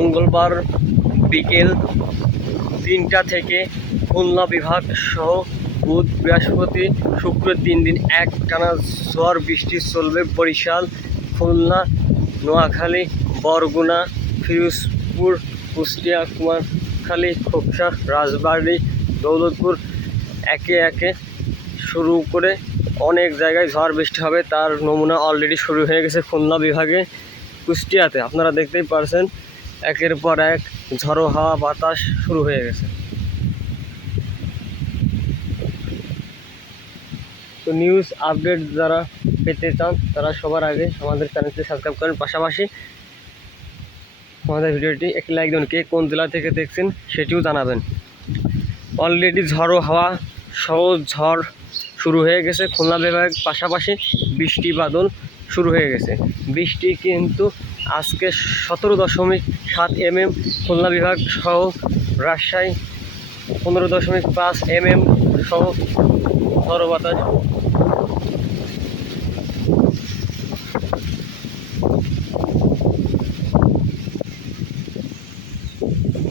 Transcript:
মঙ্গলবার বিকেল 3টা থেকে খুলনা বিভাগ সহ বুধ, বৃহস্পতি, শুক্র 3 দিন একটানা ঝড় বৃষ্টি চলবে। বরিশাল, খুলনা, নোয়াখালী, বরগুনা, ফিরোজপুর, কুষ্টিয়া, কুমারখালী, খোকসা, রাজবাড়ী, দৌলতপুর একে একে শুরু করে অনেক জায়গায় ঝড় বৃষ্টি হবে। তার নমুনা অলরেডি শুরু হয়ে গেছে খুলনা বিভাগে। কুষ্টিয়াতে আপনারা দেখতেই পারছেন একের পর এক ঝড়ো হাওয়া বাতাস শুরু হয়ে গেছে। তো নিউজ আপডেট যারা পেতে চান তারা সবার আগে আমাদের চ্যানেলটি সাবস্ক্রাইব করেন, পাশাপাশি আমাদের ভিডিওটি একটি লাইক দেন। কে কোন জেলা থেকে দেখছেন সেটিও জানাবেন। অলরেডি ঝড়ো হাওয়া সহ ঝড় শুরু হয়ে গেছে খুলনা বিভাগ, পাশাপাশি বৃষ্টি বাদল শুরু হয়ে গেছে। বৃষ্টি কিন্তু আজকে 17.7 mm, খুলনা বিভাগ সহ রাজশাহী 15.5 mm সহ ঝড়ো বাতাস